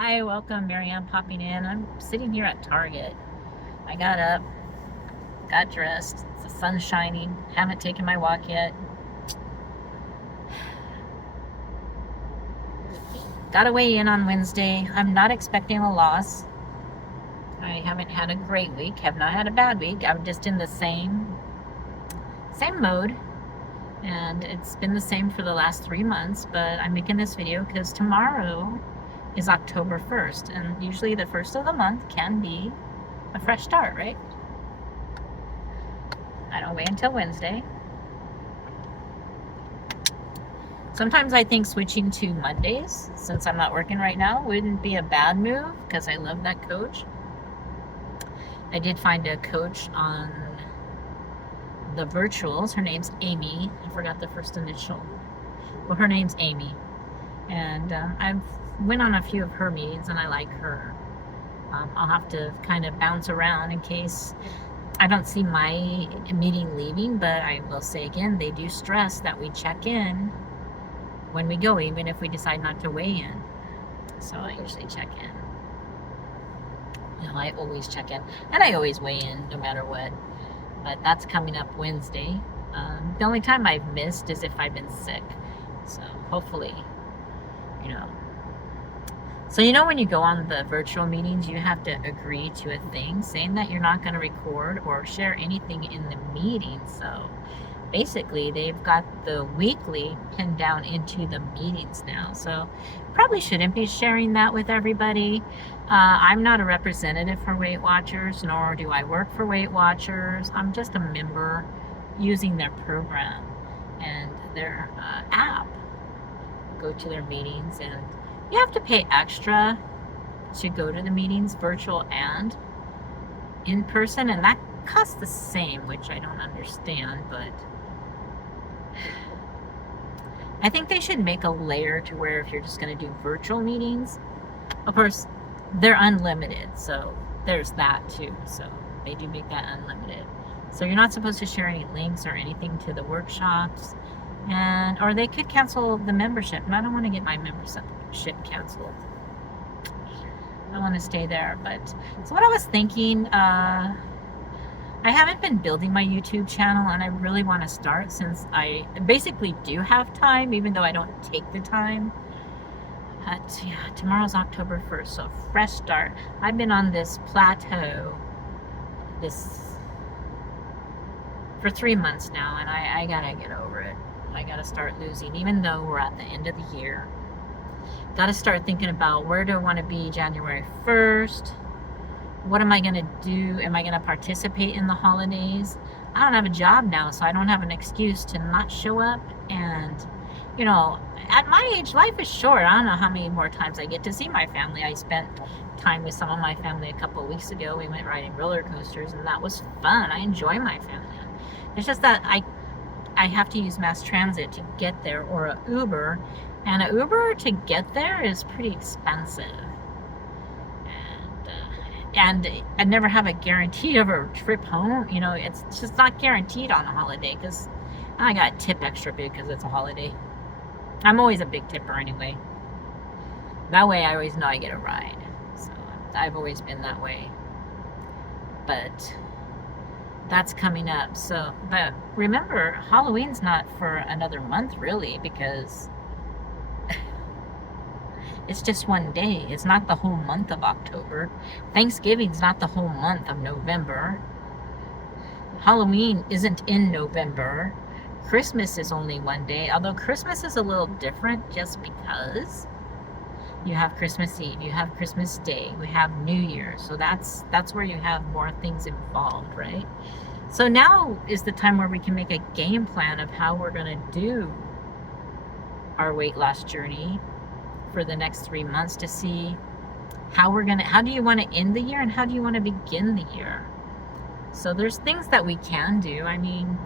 Hi, welcome. Marianne popping in. I'm sitting here at Target. I got up, got dressed. The sun's shining. Haven't taken my walk yet. Got to weigh in on Wednesday. I'm not expecting a loss. I haven't had a great week. Have not had a bad week. I'm just in the same mode, and it's been the same for the last 3 months. But I'm making this video because tomorrow is October 1st, and usually the first of the month can be a fresh start, right? I don't wait until Wednesday. Sometimes I think switching to Mondays, since I'm not working right now, wouldn't be a bad move because I love that coach. I did find a coach on the virtuals. Her name's Amy. I forgot the first initial. Well, her name's Amy. And I've went on a few of her meetings and I like her. I'll have to kind of bounce around in case I don't see my meeting leaving, but I will say again, they do stress that we check in when we go, even if we decide not to weigh in. So I usually check in. I always check in, and I always weigh in no matter what. But that's coming up Wednesday. The only time I've missed is if I've been sick. So hopefully, you know. So when you go on the virtual meetings, you have to agree to a thing saying that you're not going to record or share anything in the meeting. So basically they've got the weekly pinned down into the meetings now. So probably shouldn't be sharing that with everybody. I'm not a representative for Weight Watchers, nor do I work for Weight Watchers. I'm just a member using their program and their app. Go to their meetings, and you have to pay extra to go to the meetings, virtual and in person, and that costs the same, which I don't understand, but I think they should make a layer to where if you're just going to do virtual meetings, of course, they're unlimited, so there's that too. So they do make that unlimited. So you're not supposed to share any links or anything to the workshops, or they could cancel the membership, and I don't want to get my membership canceled. I want to stay there. But so what I was thinking, I haven't been building my YouTube channel, and I really want to start since I basically do have time, even though I don't take the time. Tomorrow's October 1st, so fresh start. I've been on this plateau for 3 months now, and I gotta get over it. I gotta start losing, even though we're at the end of the year. Gotta start thinking about where do I want to be January 1st. What am I going to do? Am I going to participate in the holidays? I don't have a job now, so I don't have an excuse to not show up. And, at my age, life is short. I don't know how many more times I get to see my family. I spent time with some of my family a couple of weeks ago. We went riding roller coasters, and that was fun. I enjoy my family. It's just that I have to use mass transit to get there, or an Uber. And an Uber to get there is pretty expensive. And I never have a guarantee of a trip home. It's just not guaranteed on a holiday because I got tip extra big because it's a holiday. I'm always a big tipper anyway. That way I always know I get a ride. So I've always been that way. But that's coming up. So, but remember, Halloween's not for another month really, because it's just one day. It's not the whole month of October. Thanksgiving's not the whole month of November. Halloween isn't in November. Christmas is only one day, although Christmas is a little different just because you have Christmas Eve, you have Christmas Day, we have New Year. So that's where you have more things involved, right? So now is the time where we can make a game plan of how we're going to do our weight loss journey for the next 3 months to see how do you want to end the year and how do you want to begin the year. So there's things that we can do. I mean,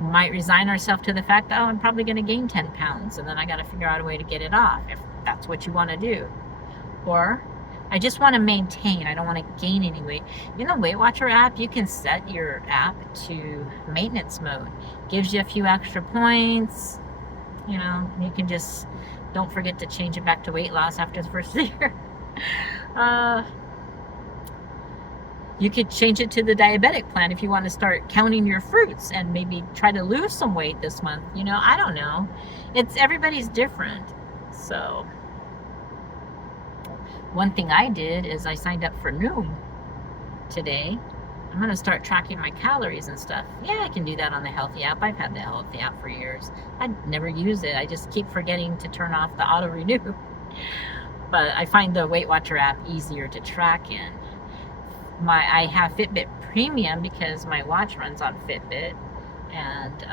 we might resign ourselves to the fact that, I'm probably going to gain 10 pounds and then I got to figure out a way to get it off, if that's what you want to do. Or I just want to maintain. I don't want to gain any weight. In the Weight Watcher app, you can set your app to maintenance mode. Gives you a few extra points. You can just Don't forget to change it back to weight loss after the first year. uh, you could change it to the diabetic plan if you want to start counting your fruits and maybe try to lose some weight this month. You know, I don't know. Everybody's different. So one thing I did is I signed up for Noom today. I'm going to start tracking my calories and stuff. Yeah, I can do that on the Healthy app. I've had the Healthy app for years. I never use it. I just keep forgetting to turn off the auto renew. But I find the Weight Watcher app easier to track in. I have Fitbit Premium because my watch runs on Fitbit, and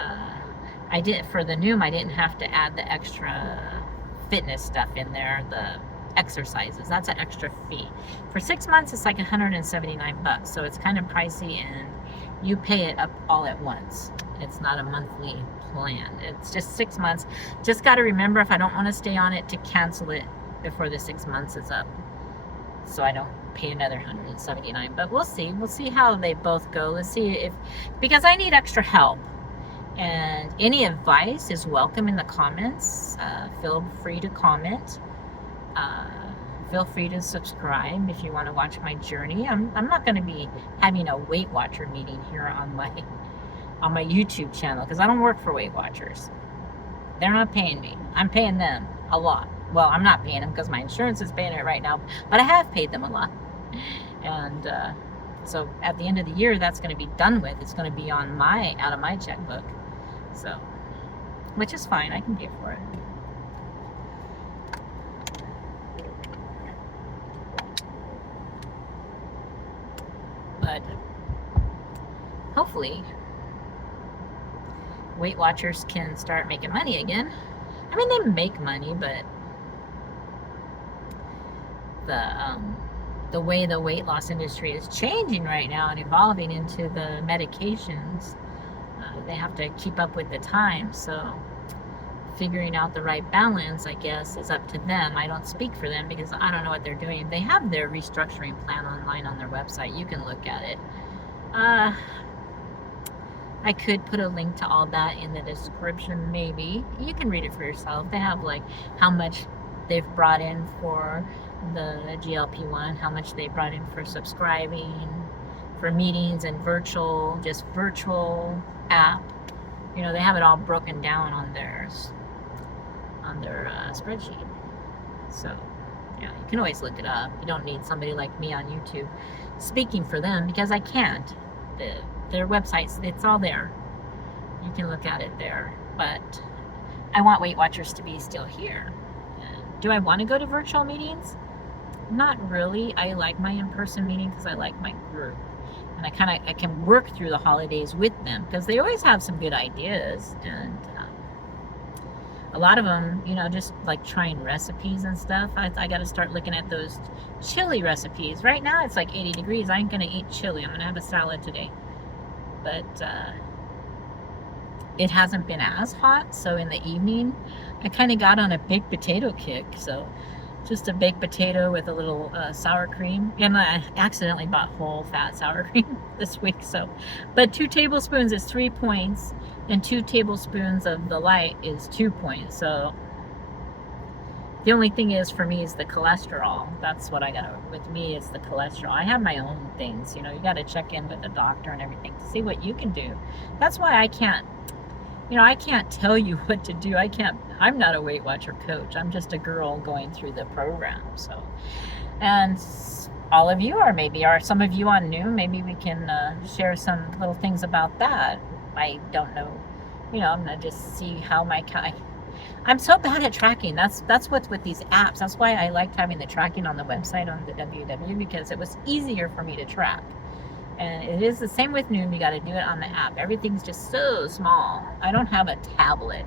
I did for the Noom. I didn't have to add the extra fitness stuff in there, the exercises. That's an extra fee. For 6 months, it's like $179, so it's kind of pricey, and you pay it up all at once. It's not a monthly plan. It's just 6 months. Just got to remember, if I don't want to stay on it, to cancel it before the 6 months is up, so I don't pay another $179. But we'll see how they both go. Let's see if, because I need extra help, and any advice is welcome in the comments. Feel free to comment. Feel free to subscribe if you want to watch my journey. I'm not going to be having a Weight Watcher meeting here on my YouTube channel, because I don't work for Weight Watchers. They're not paying me. I'm paying them a lot. Well, I'm not paying them because my insurance is paying it right now, but I have paid them a lot. And so at the end of the year, that's going to be done with. It's going to be on out of my checkbook. So, which is fine. I can pay for it. But hopefully Weight Watchers can start making money again. I mean, they make money, but the way the weight loss industry is changing right now and evolving into the medications, they have to keep up with the time. So figuring out the right balance, I guess, is up to them. I don't speak for them because I don't know what they're doing. They have their restructuring plan online on their website. You can look at it. I could put a link to all that in the description, maybe. You can read it for yourself. They have like how much they've brought in for the GLP-1, how much they brought in for subscribing, for meetings and virtual app. You know, they have it all broken down on their spreadsheet. So, yeah, you can always look it up. You don't need somebody like me on YouTube speaking for them, because I can't. Their websites, it's all there. You can look at it there. But I want Weight Watchers to be still here. Do I want to go to virtual meetings? Not really. I like my in-person meeting because I like my group. And I can work through the holidays with them, because they always have some good ideas. And a lot of them, you know, just like trying recipes and stuff. I got to start looking at those chili recipes. Right now it's like 80 degrees. I ain't going to eat chili. I'm going to have a salad today. But it hasn't been as hot, so in the evening I kind of got on a baked potato kick. So just a baked potato with a little sour cream, and I accidentally bought whole fat sour cream this week. So, but 2 tablespoons is 3 points, and 2 tablespoons of the light is 2 points. So the only thing is for me is the cholesterol. That's what I got with me, is the cholesterol. I have my own things, you know. You got to check in with the doctor and everything to see what you can do. That's why I can't, you know, I can't tell you what to do. I'm not a Weight Watcher coach. I'm just a girl going through the program. So, and all of you are some of you on Noom. Maybe we can share some little things about that. I don't know. You know, I'm going to just see how I'm so bad at tracking. That's what's with these apps. That's why I liked having the tracking on the website on the WW, because it was easier for me to track. And it is the same with Noom. You got to do it on the app. Everything's just so small. I don't have a tablet.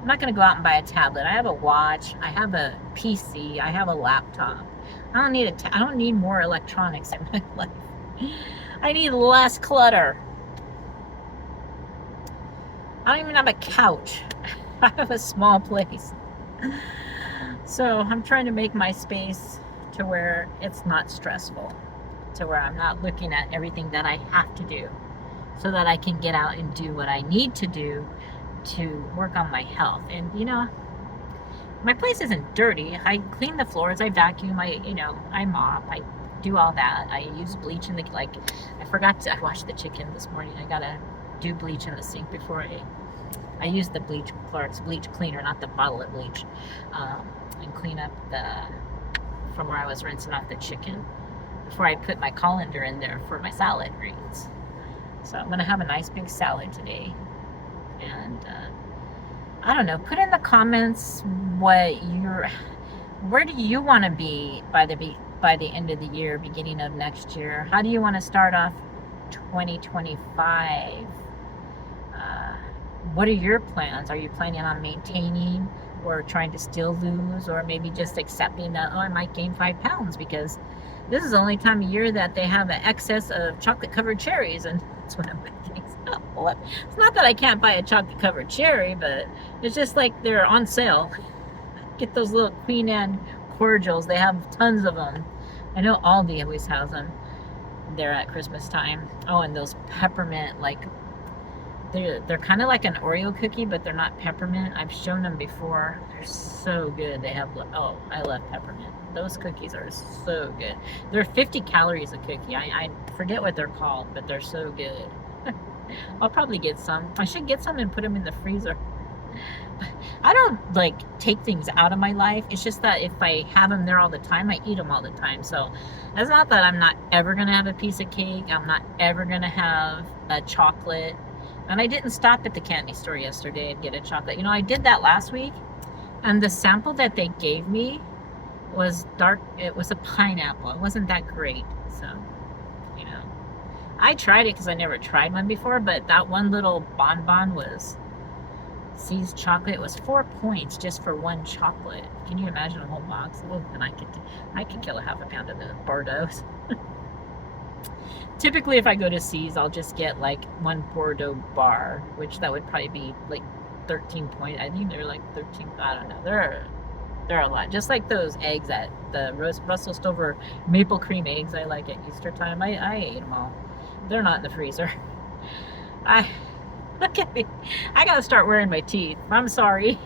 I'm not going to go out and buy a tablet. I have a watch. I have a PC. I have a laptop. I don't need more electronics in my life. I need less clutter. I don't even have a couch. I have a small place. So I'm trying to make my space to where it's not stressful, to where I'm not looking at everything that I have to do, so that I can get out and do what I need to do to work on my health. And you know, my place isn't dirty. I clean the floors, I vacuum, I mop, I do all that. I use bleach in the, like, I washed the chicken this morning. I gotta do bleach in the sink before I use the bleach cleaner, not the bottle of bleach, and clean up from where I was rinsing off the chicken before I put my colander in there for my salad greens. So I'm gonna have a nice big salad today, and I don't know. Put in the comments where do you want to be by the end of the year, beginning of next year? How do you want to start off 2025? What are your plans? Are you planning on maintaining or trying to still lose, or maybe just accepting that, I might gain 5 pounds because this is the only time of year that they have an excess of chocolate covered cherries, and that's one of my things. It's not that I can't buy a chocolate covered cherry, but it's just like they're on sale. Get those little Queen Anne cordials. They have tons of them. I know Aldi always has them there at Christmas time. Oh, and those peppermint, like, they're kind of like an Oreo cookie, but they're not peppermint. I've shown them before. They're so good. They have, oh, I love peppermint. Those cookies are so good. They're 50 calories a cookie. I forget what they're called, but they're so good. I'll probably get some. I should get some and put them in the freezer. I don't like take things out of my life. It's just that if I have them there all the time, I eat them all the time. So it's not that I'm not ever going to have a piece of cake. I'm not ever going to have a chocolate. And I didn't stop at the candy store yesterday and get a chocolate. I did that last week. And the sample that they gave me was dark. It was a pineapple. It wasn't that great. So, I tried it because I never tried one before. But that one little bonbon was See's chocolate. It was 4 points just for one chocolate. Can you imagine a whole box? Oh, and I could kill a half a pound of the Bordeaux's. Typically, if I go to See's, I'll just get like one Bordeaux bar, which that would probably be like 13 points. I think they're like 13. I don't know. They're a lot. Just like those eggs at the Russell Stover maple cream eggs I like at Easter time. I ate them all. They're not in the freezer. Look at me. I gotta start wearing my teeth. I'm sorry.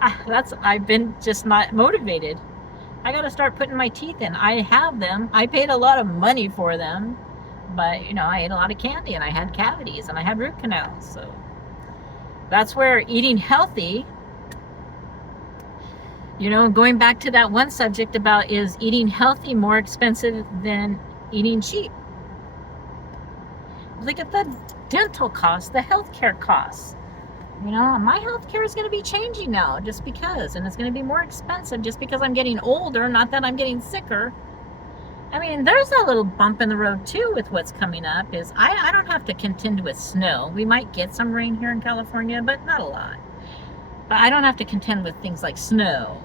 I've been just not motivated. I gotta start putting my teeth in. I have them. I paid a lot of money for them. But, I ate a lot of candy and I had cavities and I had root canals. So that's where eating healthy, going back to that one subject about, is eating healthy more expensive than eating cheap? Look at the dental costs, the healthcare costs. My healthcare is going to be changing now just because, and it's going to be more expensive just because I'm getting older, not that I'm getting sicker. I mean, there's a little bump in the road too with what's coming up is I don't have to contend with snow. We might get some rain here in California, but not a lot. But I don't have to contend with things like snow,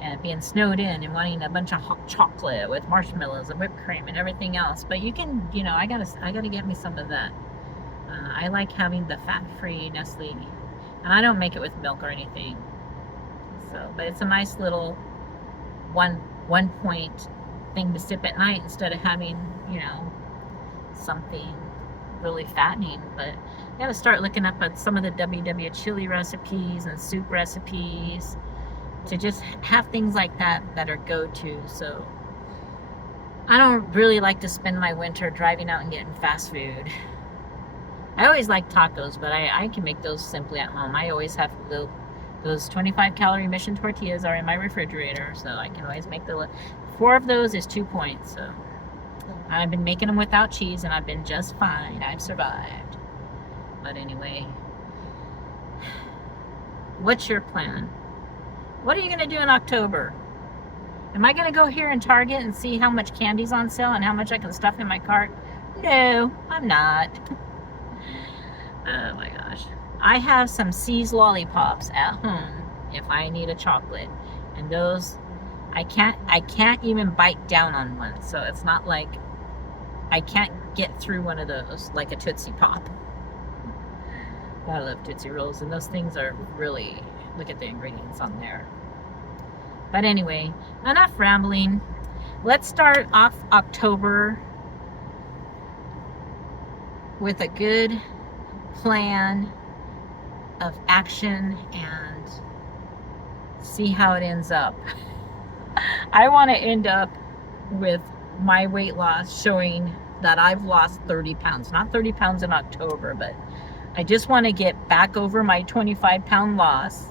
and being snowed in and wanting a bunch of hot chocolate with marshmallows and whipped cream and everything else. But you can, I gotta get me some of that. I like having the fat-free Nestle, and I don't make it with milk or anything. So, but it's a nice little one point thing to sip at night instead of having, something really fattening. But I gotta start looking up at some of the WW chili recipes and soup recipes to just have things like that are go-to. So I don't really like to spend my winter driving out and getting fast food. I always like tacos, but I can make those simply at home. I always have those 25 calorie Mission tortillas are in my refrigerator, so I can always make 4 of those is 2 points. So I've been making them without cheese and I've been just fine. I've survived. But anyway, what's your plan? What are you going to do in October? Am I going to go here in Target and see how much candy's on sale and how much I can stuff in my cart? No, I'm not. Oh my gosh. I have some See's lollipops at home if I need a chocolate. And those, I can't even bite down on one. So it's not like I can't get through one of those like a Tootsie Pop. I love Tootsie Rolls, and those things are really, look at the ingredients on there. But anyway, enough rambling. Let's start off October with a good plan of action and See how it ends up. I want to end up with my weight loss showing that I've lost 30 pounds. Not 30 pounds in October, but I just want to get back over my 25-pound loss,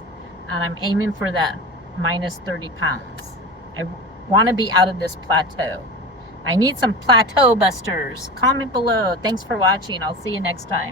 and I'm aiming for that minus 30 pounds. I want to be out of this plateau. I need some plateau busters. Comment below. Thanks for watching. I'll see you next time.